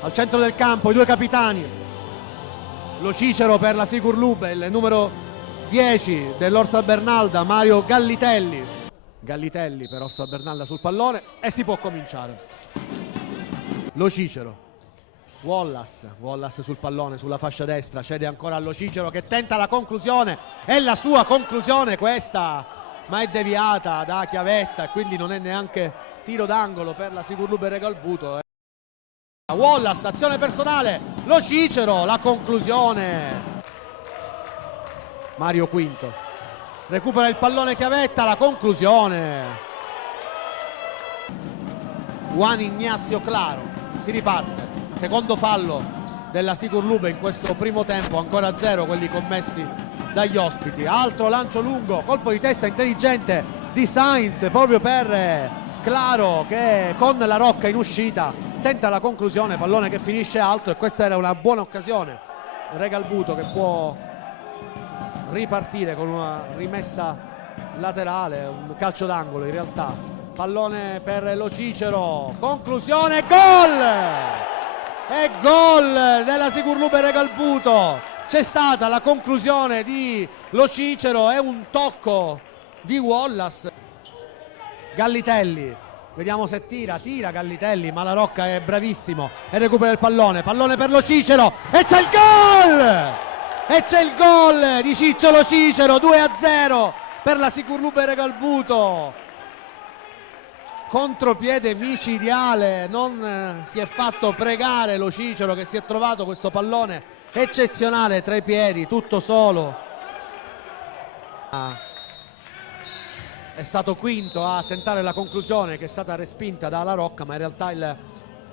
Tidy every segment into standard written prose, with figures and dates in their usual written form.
al centro del campo i due capitani, Lo Cicero per la Sigur Lube, il numero 10 dell'Orsa Bernalda, Mario Gallitelli. Gallitelli per Orsa Bernalda sul pallone e si può cominciare. Lo Cicero, Wallace sul pallone, sulla fascia destra, cede ancora a Lo Cicero che tenta la conclusione, è la sua conclusione questa, ma è deviata da Chiavetta e quindi non è neanche tiro d'angolo per la Sigur Lube Regalbuto. Wallace, azione personale, Lo Cicero, la conclusione. Mario Quinto recupera il pallone Chiavetta, la conclusione. Juan Ignacio Claro, si riparte, secondo fallo della Sigur Lube in questo primo tempo, ancora 0 quelli commessi dagli ospiti. Altro lancio lungo, colpo di testa intelligente di Sainz proprio per Claro che con la rocca in uscita tenta la conclusione, pallone che finisce alto e questa era una buona occasione. Regalbuto che può ripartire con una rimessa laterale, un calcio d'angolo in realtà. Pallone per Lo Cicero, conclusione, gol! E gol della Sigur Lube Regalbuto. C'è stata la conclusione di Lo Cicero e un tocco di Wallace. Gallitelli, vediamo se tira Gallitelli, ma la Rocca è bravissimo e recupera il pallone per Lo Cicero e c'è il gol! E c'è il gol di Ciccio Lo Cicero, 2-0 per la Sigur Lube Regalbuto. Contropiede micidiale, non si è fatto pregare Lo Cicero che si è trovato questo pallone eccezionale tra i piedi, tutto solo. È stato Quinto a tentare la conclusione che è stata respinta dalla Rocca, ma in realtà il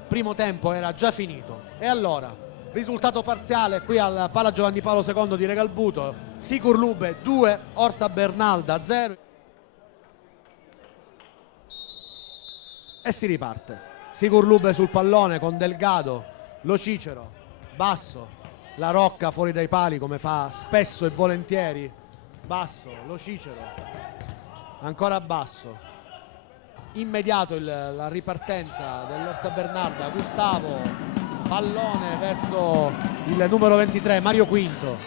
primo tempo era già finito. E allora, risultato parziale qui al Pala Giovanni Paolo II di Regalbuto, Sigur Lube 2, Orsa Bernalda 0. E si riparte. Sigur Lube sul pallone con Delgado, Lo Cicero, basso, la Rocca fuori dai pali come fa spesso e volentieri, basso, Lo Cicero, ancora basso, immediato la ripartenza dell'Orsa Bernalda, Gustavo, pallone verso il numero 23 Mario Quinto,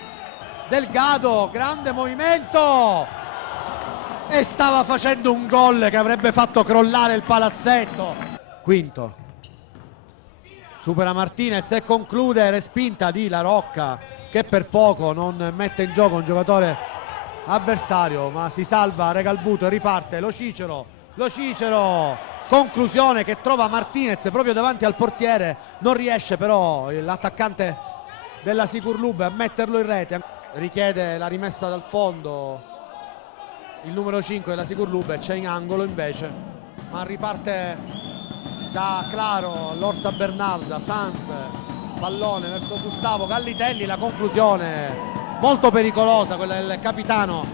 Delgado, grande movimento e stava facendo un gol che avrebbe fatto crollare il palazzetto. Quinto supera Martinez e conclude, respinta di La Rocca che per poco non mette in gioco un giocatore avversario, ma si salva Regalbuto e riparte Lo Cicero, conclusione che trova Martinez proprio davanti al portiere, non riesce però l'attaccante della Sigur Lube a metterlo in rete, richiede la rimessa dal fondo il numero 5 della Sigur Lube, c'è in angolo invece, ma riparte da Claro l'Orsa Bernalda, Sanz, pallone verso Gustavo, Gallitelli, la conclusione molto pericolosa quella del capitano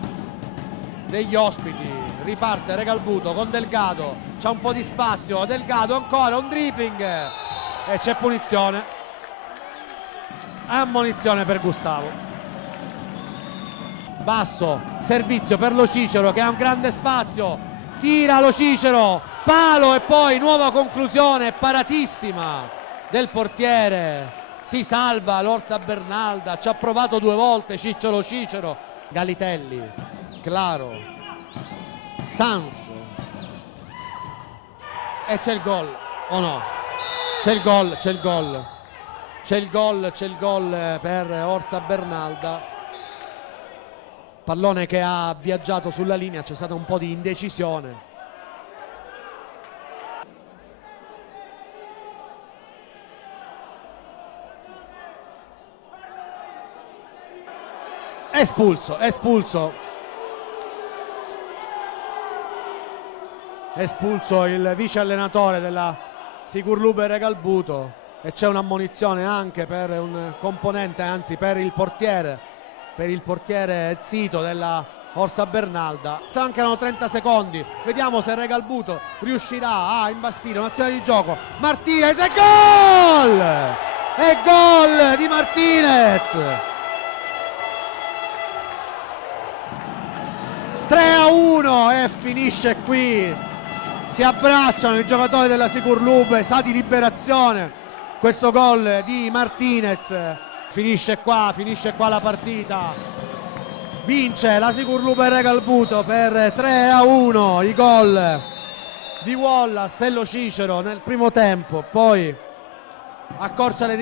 degli ospiti. Riparte Regalbuto con Delgado, c'è un po' di spazio, Delgado ancora un dribbling e c'è punizione, ammonizione per Gustavo. Basso, servizio per Lo Cicero che ha un grande spazio, tira Lo Cicero, palo e poi nuova conclusione paratissima del portiere. Si salva l'Orsa Bernalda, ci ha provato 2 volte Ciccio Lo Cicero. Gallitelli, Claro, Sanz e c'è il gol, o no? C'è il gol per Orsa Bernalda. Pallone che ha viaggiato sulla linea, c'è stata un po' di indecisione. Espulso il vice allenatore della Sigur Lube Regalbuto e c'è un'ammonizione anche per un componente, anzi per il portiere zito della Orsa Bernalda. Mancano 30 secondi, vediamo se Regalbuto riuscirà a imbastire un'azione di gioco. Martinez e gol! E gol di Martinez! 3-1 e finisce qui. Si abbracciano i giocatori della Sigur Lube, sa di liberazione questo gol di Martinez. Finisce qua la partita. Vince la Sigurlupe Regalbuto per 3-1. I gol di Wallace e Lo Cicero nel primo tempo, poi ha accorciato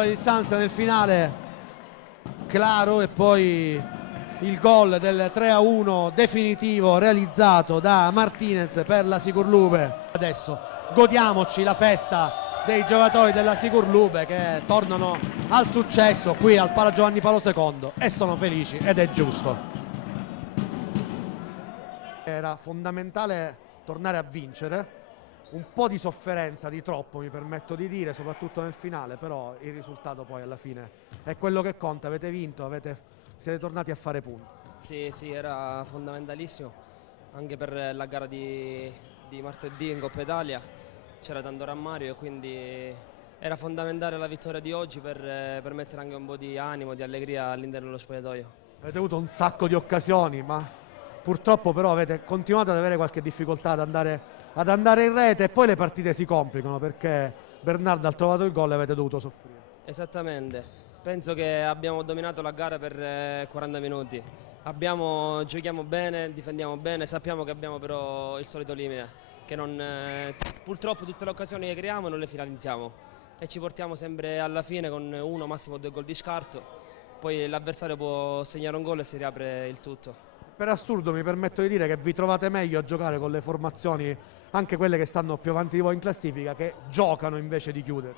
le distanze nel finale Claro, e poi il gol del 3-1 definitivo realizzato da Martinez per la Sigurlupe. Adesso godiamoci la festa dei giocatori della Sigurlupe che tornano al successo qui al Pala Giovanni Paolo II e sono felici, ed è giusto. Era fondamentale tornare a vincere, un po' di sofferenza, di troppo mi permetto di dire, soprattutto nel finale, però il risultato poi alla fine è quello che conta. Avete vinto, siete tornati a fare punti. Sì, era fondamentalissimo anche per la gara di martedì in Coppa Italia, c'era tanto rammario e quindi era fondamentale la vittoria di oggi per mettere anche un po' di animo, di allegria all'interno dello spogliatoio. Avete avuto un sacco di occasioni, ma purtroppo però avete continuato ad avere qualche difficoltà ad andare in rete, e poi le partite si complicano perché Bernardo ha trovato il gol e avete dovuto soffrire. Esattamente, penso che abbiamo dominato la gara per 40 minuti, giochiamo bene, difendiamo bene, sappiamo che abbiamo però il solito limite, che purtroppo tutte le occasioni che creiamo non le finalizziamo e ci portiamo sempre alla fine con 1 massimo 2 gol di scarto, poi l'avversario può segnare un gol e si riapre il tutto. Per assurdo mi permetto di dire che vi trovate meglio a giocare con le formazioni, anche quelle che stanno più avanti di voi in classifica, che giocano invece di chiudere.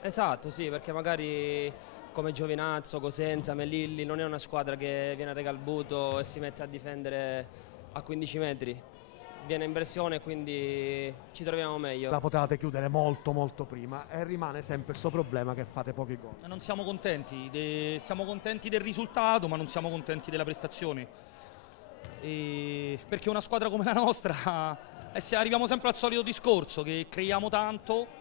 Esatto, sì, perché magari come Giovinazzo, Cosenza, Melilli non è una squadra che viene a Regalbuto e si mette a difendere a 15 metri, viene in pressione e quindi ci troviamo meglio. La potevate chiudere molto prima e rimane sempre questo problema che fate pochi gol. Non siamo contenti, siamo contenti del risultato, ma non siamo contenti della prestazione. Perché una squadra come la nostra arriviamo sempre al solito discorso, che creiamo tanto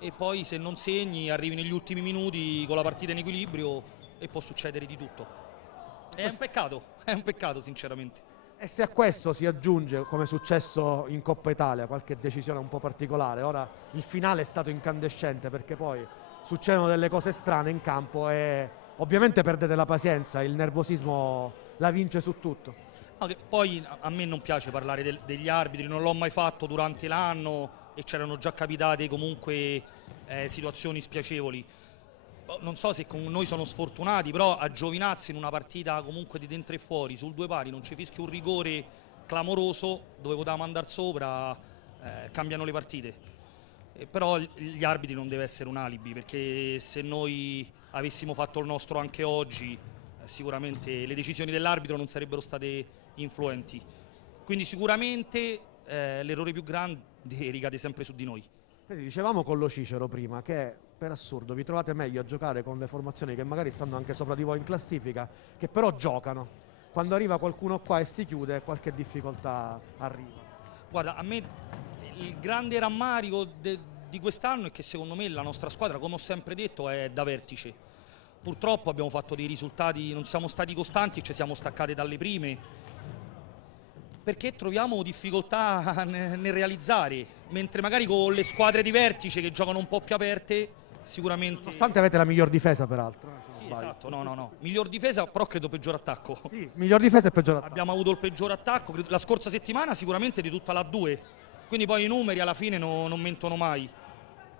e poi se non segni arrivi negli ultimi minuti con la partita in equilibrio e può succedere di tutto. È un peccato sinceramente. E se a questo si aggiunge, come è successo in Coppa Italia, qualche decisione un po' particolare, ora il finale è stato incandescente perché poi succedono delle cose strane in campo e ovviamente perdete la pazienza, il nervosismo la vince su tutto. No, poi a me non piace parlare degli arbitri, non l'ho mai fatto durante l'anno e c'erano già capitate comunque situazioni spiacevoli. Non so se con noi sono sfortunati, però a Giovinazzi in una partita comunque di dentro e fuori, sul 2 pari, non ci fischia un rigore clamoroso dove potevamo andare sopra, cambiano le partite. Però gli arbitri non deve essere un alibi, perché se noi avessimo fatto il nostro anche oggi, sicuramente le decisioni dell'arbitro non sarebbero state influenti. Quindi sicuramente l'errore più grande ricade sempre su di noi. Dicevamo con Lo Cicero prima che per assurdo vi trovate meglio a giocare con le formazioni che magari stanno anche sopra di voi in classifica, che però giocano. Quando arriva qualcuno qua e si chiude, qualche difficoltà arriva. Guarda, a me il grande rammarico di quest'anno è che secondo me la nostra squadra, come ho sempre detto, è da vertice. Purtroppo abbiamo fatto dei risultati, non siamo stati costanti, ci siamo staccati dalle prime, perché troviamo difficoltà nel realizzare, mentre magari con le squadre di vertice che giocano un po' più aperte sicuramente... Nonostante avete la miglior difesa peraltro. Sì, esatto, no. Miglior difesa, però credo peggior attacco. Sì, miglior difesa e peggior attacco. Abbiamo avuto il peggior attacco, la scorsa settimana sicuramente di tutta la 2, quindi poi i numeri alla fine non mentono mai.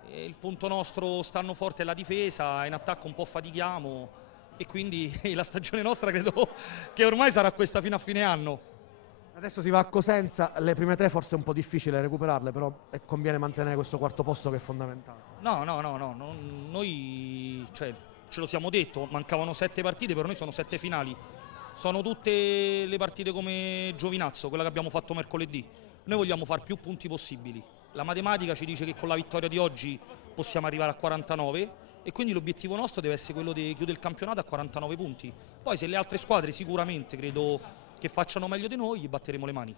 E il punto nostro stanno forte è la difesa, in attacco un po' fatichiamo e quindi la stagione nostra credo che ormai sarà questa fino a fine anno. Adesso si va a Cosenza, le prime 3 forse è un po' difficile recuperarle, però conviene mantenere questo quarto posto che è fondamentale. No, noi ce lo siamo detto, mancavano 7 partite, per noi sono 7 finali. Sono tutte le partite come Giovinazzo, quella che abbiamo fatto mercoledì. Noi vogliamo fare più punti possibili. La matematica ci dice che con la vittoria di oggi possiamo arrivare a 49 e quindi l'obiettivo nostro deve essere quello di chiudere il campionato a 49 punti. Poi se le altre squadre sicuramente credo che facciano meglio di noi, gli batteremo le mani.